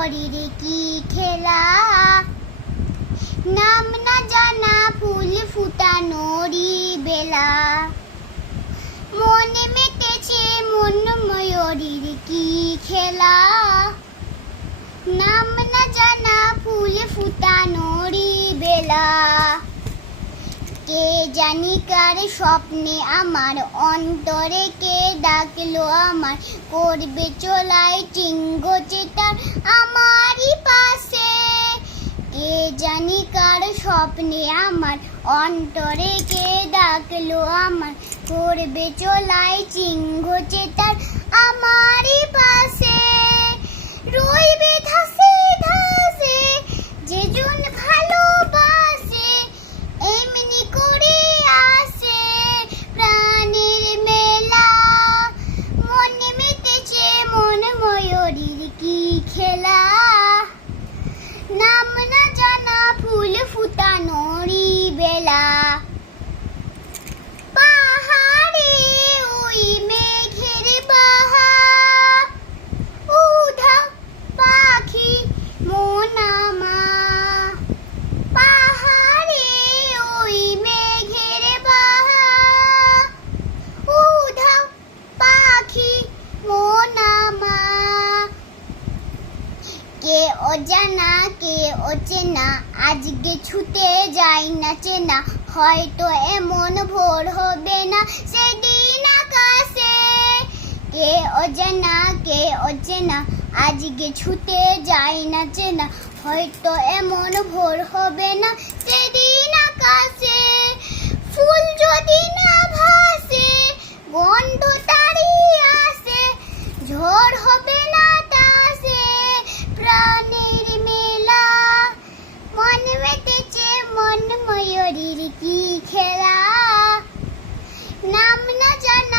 ময়ূরীর কি খেলা, নাম না জানা ফুল ফুটানোরই বেলা। মনে মেতেছে মন ময়ূরীর কি খেলা, নাম না জানা ফুল ফুটানোরই বেলা। কে জানি কার স্বপ্নে আমার অন্তরে কে ডাকলো আমার, করবে চলাই টিঙ্গো চেতার আমারই পাশে। কে জানি কার স্বপ্নে আমার অন্তরে কে ডাকলো আমার, করবে চলাই টিঙ্গো চেতার আমারই পাশে। রইবে ধাসে ধাসে যেজন ভালোবাসে, এমনি করে আসে প্রাণের মেলা। মনে মেতেছে মন ময়ূরীর কি খেলা, নাম না জানা ফুল ফুটানোরই বেলা। পাহাড়ে ওই মেঘের বাহা, উধাও পাখি মন আমার। পাহাড়ে ওই মেঘের বাহা, উধাও পাখি মন আমার। কে অজানা কে অচেনা, আজকে ছুটে যাই না চেনা, হয়তো এমন ভোর হবে না সেদিন আকাশে। কে অজানা কে অচেনা, আজকে ছুটে যাই না চেনা, হয়তো এমন ভোর হবে না সেদিন আকাশে। ফুল যদি না ভাসে গন্ধ তারই আসে, ঝড় হবে না তাসে প্রাণের মেলা। মন মেতেছে মন ময়ূরীর কি খেলা, নাম না জানা